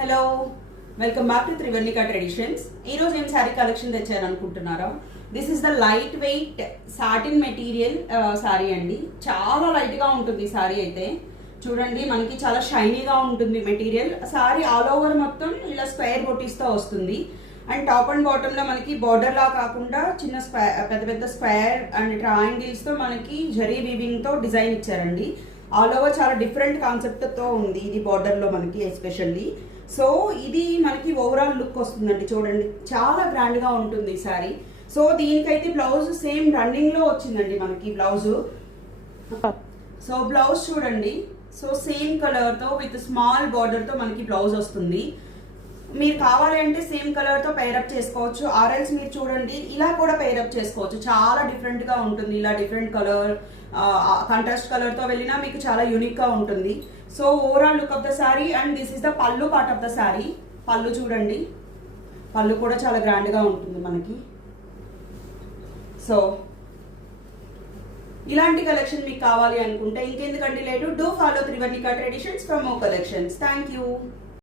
Hello, welcome back to Trivarnika traditions. ఈరోజు ఏం sari collection తెచ్చారనుకుంటున్నారా? This is the light weight satin material sari అండి. చాలా లైట్గా ఉంటుంది శారీ అయితే. చూడండి, మనకి చాలా షైనీగా ఉంటుంది మెటీరియల్. శారీ ఆల్ ఓవర్ మొత్తం ఇలా స్క్వేర్ బొటీస్తో వస్తుంది. అండ్ టాప్ అండ్ బాటంలో మనకి బార్డర్ లా కాకుండా చిన్న పెద్ద పెద్ద స్క్వేర్ అండ్ ట్రయాంగిల్స్తో మనకి జరీ వీవింగ్తో డిజైన్ ఇచ్చారండి. ఆల్ ఓవర్ చాలా డిఫరెంట్ కాన్సెప్ట్తో ఉంది ఇది బార్డర్లో మనకి ఎస్పెషల్లీ. సో ఇది మనకి ఓవరాల్ లుక్ వస్తుందండి. చూడండి, చాలా గ్రాండ్గా ఉంటుంది ఈ శారీ. సో దీనికైతే బ్లౌజ్ సేమ్ రన్నింగ్లో వచ్చిందండి మనకి బ్లౌజు. సో బ్లౌజ్ చూడండి, సో సేమ్ కలర్తో విత్ స్మాల్ బార్డర్తో మనకి బ్లౌజ్ వస్తుంది. మీరు కావాలి అంటే సేమ్ కలర్తో పేరప్ చేసుకోవచ్చు, ఆర్ఎల్స్ మీరు చూడండి ఇలా కూడా పేరప్ చేసుకోవచ్చు. చాలా డిఫరెంట్గా ఉంటుంది. ఇలా డిఫరెంట్ కలర్ కాంట్రాస్ట్ కలర్తో వెళ్ళినా మీకు చాలా యూనిక్గా ఉంటుంది. So overall look of the sari. And this is the పళ్ళు పార్ట్ ఆఫ్ ద శారీ. పళ్ళు చూడండి, పళ్ళు కూడా చాలా గ్రాండ్గా ఉంటుంది మనకి. సో ఇలాంటి కలెక్షన్ మీకు కావాలి అనుకుంటే ఇంకెందుకంటే late, do follow Trivarnika traditions for more collections. Thank you.